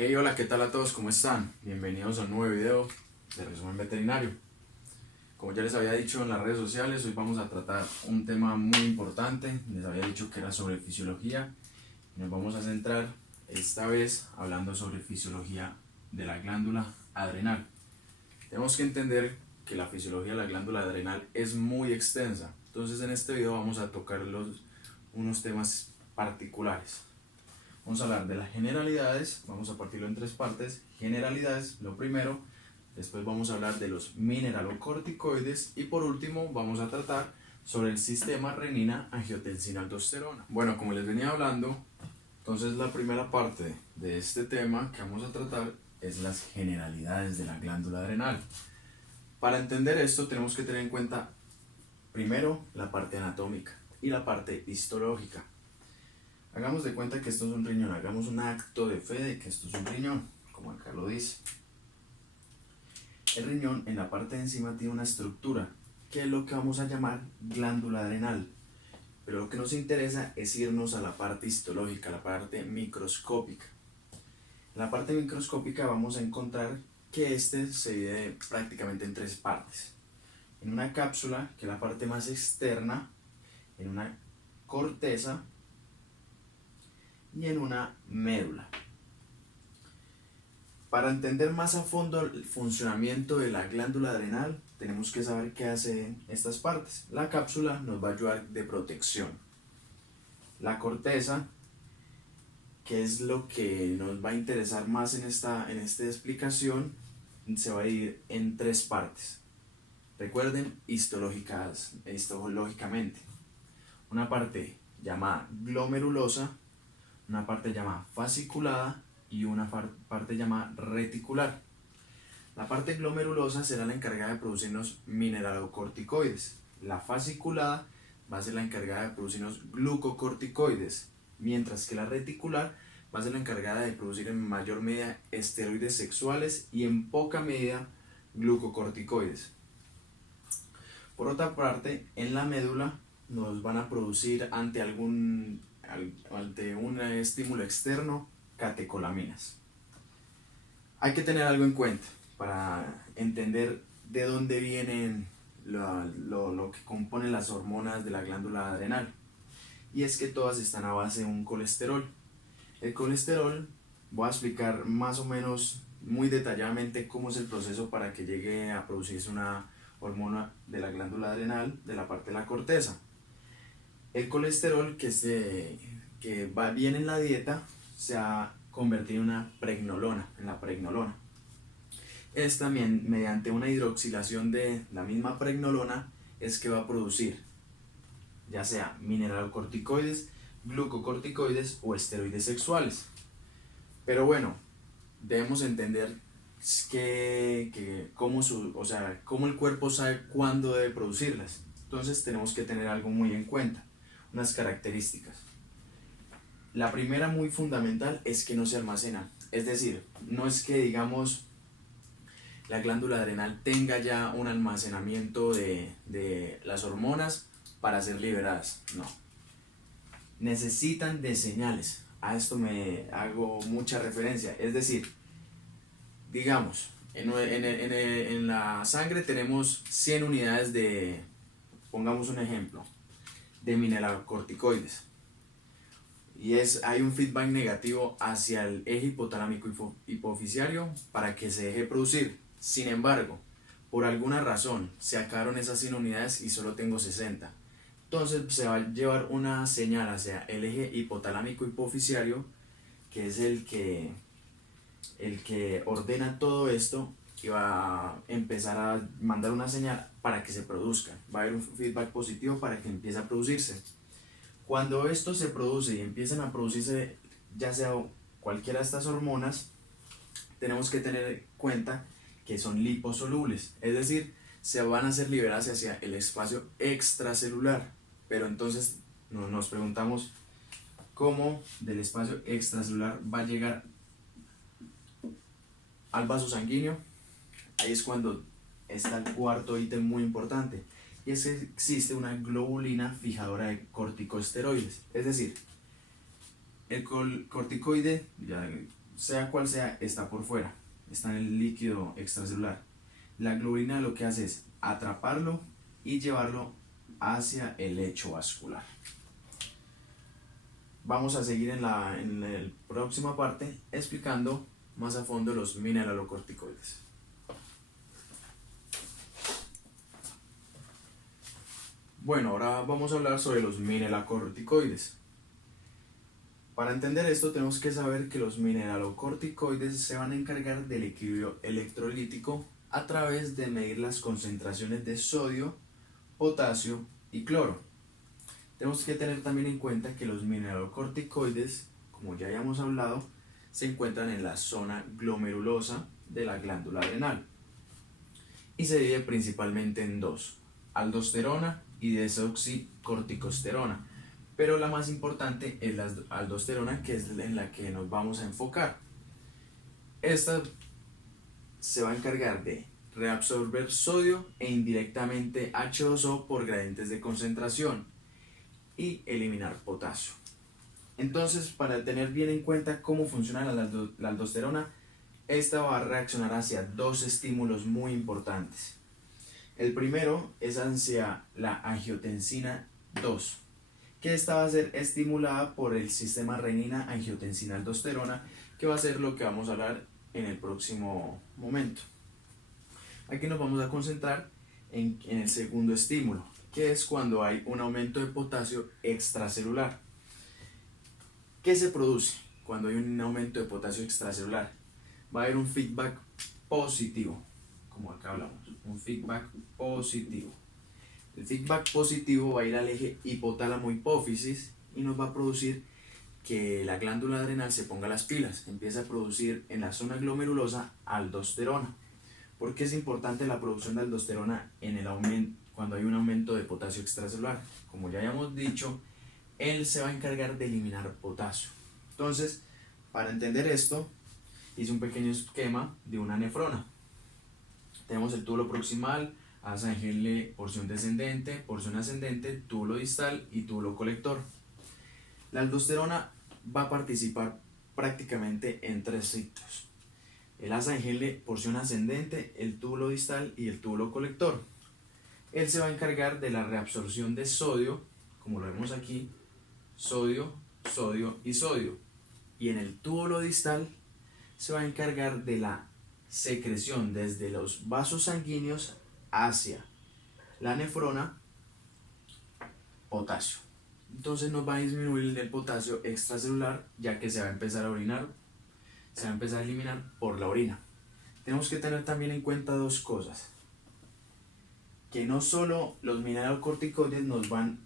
Hey, hola, ¿qué tal a todos? ¿Cómo están? Bienvenidos a un nuevo video de Resumen Veterinario. Como ya les había dicho en las redes sociales, hoy vamos a tratar un tema muy importante. Les había dicho que era sobre fisiología. Nos vamos a centrar esta vez hablando sobre fisiología de la glándula adrenal. Tenemos que entender que la fisiología de la glándula adrenal es muy extensa. Entonces en este video vamos a tocar unos temas particulares. Vamos a hablar de las generalidades, vamos a partirlo en tres partes. Generalidades, lo primero, después vamos a hablar de los mineralocorticoides y por último vamos a tratar sobre el sistema renina-angiotensina-aldosterona. Bueno, como les venía hablando, entonces la primera parte de este tema que vamos a tratar es las generalidades de la glándula adrenal. Para entender esto tenemos que tener en cuenta primero la parte anatómica y la parte histológica. Hagamos de cuenta que esto es un riñón, hagamos un acto de fe de que esto es un riñón, como acá lo dice. El riñón en la parte de encima tiene una estructura, que es lo que vamos a llamar glándula adrenal. Pero lo que nos interesa es irnos a la parte histológica, la parte microscópica. En la parte microscópica vamos a encontrar que este se divide prácticamente en tres partes. En una cápsula, que es la parte más externa, en una corteza, y en una médula. Para entender más a fondo el funcionamiento de la glándula adrenal, tenemos que saber qué hacen estas partes. La cápsula nos va a ayudar de protección. La corteza, que es lo que nos va a interesar más en esta explicación, se va a dividir en tres partes. Recuerden, histológicamente. Una parte llamada glomerulosa, una parte llamada fasciculada y una parte llamada reticular. La parte glomerulosa será la encargada de producirnos mineralocorticoides. La fasciculada va a ser la encargada de producirnos glucocorticoides, mientras que la reticular va a ser la encargada de producir en mayor medida esteroides sexuales y en poca medida glucocorticoides. Por otra parte, en la médula nos van a producir ante un estímulo externo catecolaminas. Hay que tener algo en cuenta para entender de dónde vienen lo que componen las hormonas de la glándula adrenal, y es que todas están a base de un colesterol. El colesterol, voy a explicar más o menos muy detalladamente cómo es el proceso para que llegue a producirse una hormona de la glándula adrenal de la parte de la corteza. El colesterol que va bien en la dieta se ha convertido en una pregnolona, en la pregnolona. Es también mediante una hidroxilación de la misma pregnolona es que va a producir ya sea mineralocorticoides, glucocorticoides o esteroides sexuales. Pero bueno, debemos entender cómo el cuerpo sabe cuándo debe producirlas. Entonces tenemos que tener algo muy en cuenta, unas características. La primera, muy fundamental, es que no se almacena. Es decir, no es que digamos la glándula adrenal tenga ya un almacenamiento de las hormonas para ser liberadas. No. Necesitan de señales. A esto me hago mucha referencia. Es decir, digamos, en la sangre tenemos 100 unidades de, pongamos un ejemplo, de mineralocorticoides. Y hay un feedback negativo hacia el eje hipotalámico hipoficiario para que se deje producir. Sin embargo, por alguna razón se acabaron esas 100 unidades y solo tengo 60. Entonces se va a llevar una señal hacia el eje hipotalámico hipoficiario, que es el que ordena todo esto, y va a empezar a mandar una señal para que se produzca. Va a haber un feedback positivo para que empiece a producirse. Cuando esto se produce y empiezan a producirse ya sea cualquiera de estas hormonas, tenemos que tener en cuenta que son liposolubles, es decir, se van a ser liberadas hacia el espacio extracelular. Pero entonces nos preguntamos cómo del espacio extracelular va a llegar al vaso sanguíneo. Ahí es cuando está el cuarto ítem muy importante, y es que existe una globulina fijadora de corticosteroides. Es decir, el corticoide, ya sea cual sea, está por fuera, está en el líquido extracelular. La globulina lo que hace es atraparlo y llevarlo hacia el lecho vascular. Vamos a seguir en la próxima parte explicando más a fondo los mineralocorticoides. Bueno, ahora vamos a hablar sobre los mineralocorticoides. Para entender esto tenemos que saber que los mineralocorticoides se van a encargar del equilibrio electrolítico a través de medir las concentraciones de sodio, potasio y cloro. Tenemos que tener también en cuenta que los mineralocorticoides, como ya habíamos hablado, se encuentran en la zona glomerulosa de la glándula adrenal y se divide principalmente en dos: aldosterona y desoxicorticosterona, pero la más importante es la aldosterona, que es en la que nos vamos a enfocar. Esta se va a encargar de reabsorber sodio e indirectamente H2O por gradientes de concentración y eliminar potasio. Entonces, para tener bien en cuenta cómo funciona la aldosterona, esta va a reaccionar hacia dos estímulos muy importantes. El primero es hacia la angiotensina 2, que esta va a ser estimulada por el sistema renina-angiotensina-aldosterona, que va a ser lo que vamos a hablar en el próximo momento. Aquí nos vamos a concentrar en el segundo estímulo, que es cuando hay un aumento de potasio extracelular. ¿Qué se produce cuando hay un aumento de potasio extracelular? Va a haber un feedback positivo, como acá hablamos, un feedback positivo. El feedback positivo va a ir al eje hipotálamo-hipófisis y nos va a producir que la glándula adrenal se ponga las pilas, empieza a producir en la zona glomerulosa aldosterona. ¿Por qué es importante la producción de aldosterona cuando hay un aumento de potasio extracelular? Como ya habíamos dicho, él se va a encargar de eliminar potasio. Entonces, para entender esto, hice un pequeño esquema de una nefrona. Tenemos el túbulo proximal, asa Henle, porción descendente, porción ascendente, túbulo distal y túbulo colector. La aldosterona va a participar prácticamente en tres ciclos: el asa Henle, porción ascendente, el túbulo distal y el túbulo colector. Él se va a encargar de la reabsorción de sodio, como lo vemos aquí, sodio, sodio y sodio. Y en el túbulo distal se va a encargar de la secreción desde los vasos sanguíneos hacia la nefrona, potasio. Entonces nos va a disminuir el potasio extracelular, ya que se va a empezar a orinar, se va a empezar a eliminar por la orina. Tenemos que tener también en cuenta dos cosas: que no solo los mineralocorticoides nos van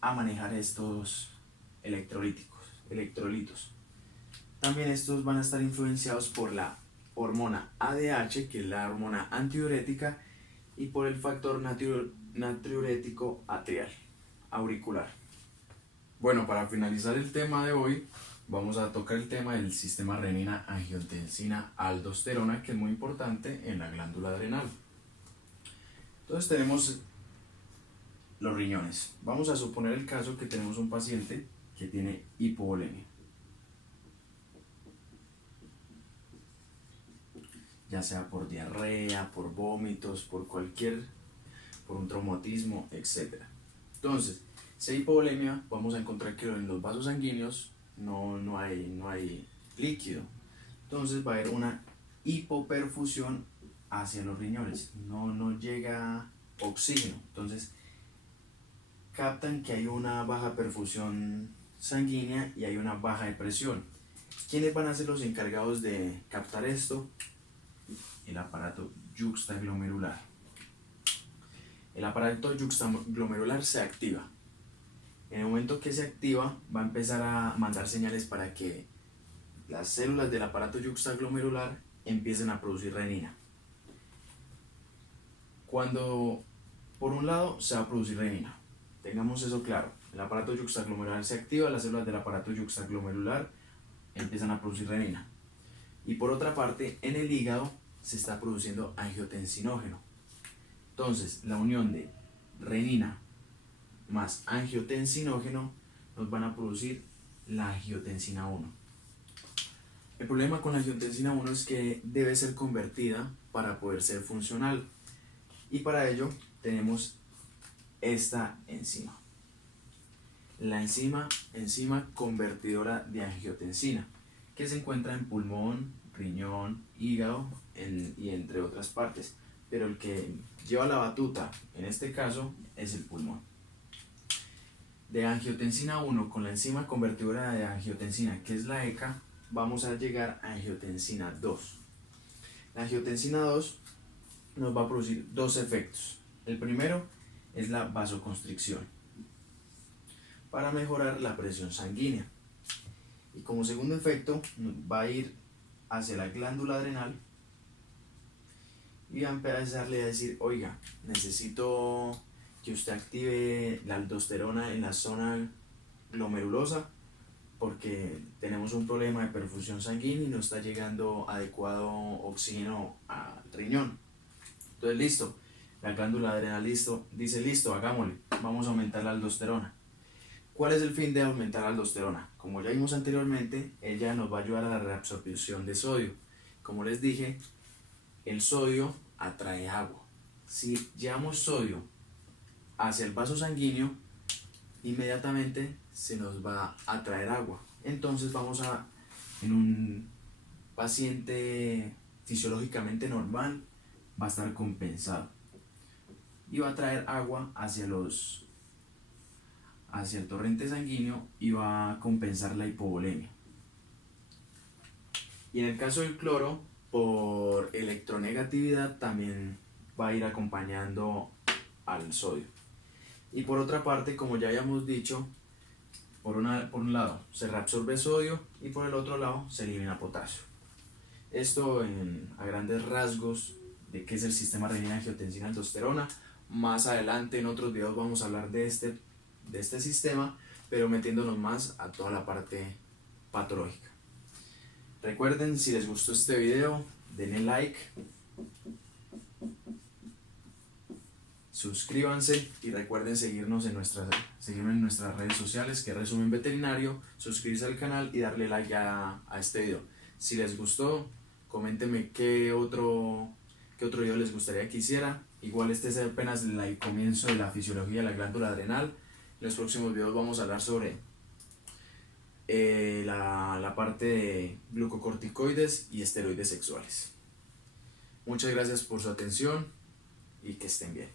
a manejar estos electrolitos, también estos van a estar influenciados por la hormona ADH, que es la hormona antidiurética, y por el factor natriurético auricular. Bueno, para finalizar el tema de hoy, vamos a tocar el tema del sistema renina-angiotensina-aldosterona, que es muy importante en la glándula adrenal. Entonces tenemos los riñones. Vamos a suponer el caso que tenemos un paciente que tiene hipovolemia, ya sea por diarrea, por vómitos, por un traumatismo, etc. Entonces, si hay hipovolemia, vamos a encontrar que en los vasos sanguíneos no hay líquido. Entonces va a haber una hipoperfusión hacia los riñones, no llega oxígeno. Entonces captan que hay una baja perfusión sanguínea y hay una baja de presión. ¿Quiénes van a ser los encargados de captar esto? El aparato yuxtaglomerular. El aparato yuxtaglomerular se activa. En el momento que se activa, va a empezar a mandar señales para que las células del aparato yuxtaglomerular empiecen a producir renina. Cuando por un lado se va a producir renina, tengamos eso claro: el aparato yuxtaglomerular se activa, las células del aparato yuxtaglomerular empiezan a producir renina. Y por otra parte, en el hígado se está produciendo angiotensinógeno. Entonces, la unión de renina más angiotensinógeno nos van a producir la angiotensina 1. El problema con la angiotensina 1 es que debe ser convertida para poder ser funcional. Y para ello tenemos esta enzima. La enzima convertidora de angiotensina, que se encuentra en pulmón, riñón, hígado y entre otras partes. Pero el que lleva la batuta en este caso es el pulmón. De angiotensina 1 con la enzima convertidora de angiotensina, que es la ECA, vamos a llegar a angiotensina 2. La angiotensina 2 nos va a producir dos efectos. El primero es la vasoconstricción para mejorar la presión sanguínea. Y como segundo efecto va a ir hacia la glándula adrenal y va a empezarle a decir, oiga, necesito que usted active la aldosterona en la zona glomerulosa porque tenemos un problema de perfusión sanguínea y no está llegando adecuado oxígeno al riñón. Entonces listo, la glándula adrenal dice listo, hagámosle, vamos a aumentar la aldosterona. ¿Cuál es el fin de aumentar la aldosterona? Como ya vimos anteriormente, ella nos va a ayudar a la reabsorción de sodio. Como les dije, el sodio atrae agua. Si llevamos sodio hacia el vaso sanguíneo, inmediatamente se nos va a atraer agua. Entonces en un paciente fisiológicamente normal, va a estar compensado y va a traer agua hacia el torrente sanguíneo y va a compensar la hipovolemia. Y en el caso del cloro, por electronegatividad también va a ir acompañando al sodio. Y por otra parte, como ya habíamos dicho, por un lado se reabsorbe sodio y por el otro lado se elimina potasio. Esto a grandes rasgos de qué es el sistema renina-angiotensina-aldosterona. Más adelante en otros videos vamos a hablar de este sistema, pero metiéndonos más a toda la parte patológica. Recuerden, si les gustó este video, denle like, suscríbanse y recuerden seguirnos en nuestras redes sociales, que es Resumen Veterinario, suscribirse al canal y darle like a este video. Si les gustó, coméntenme qué otro video les gustaría que hiciera. Igual este es apenas el comienzo de la fisiología de la glándula adrenal. En los próximos videos vamos a hablar sobre la parte de glucocorticoides y esteroides sexuales. Muchas gracias por su atención y que estén bien.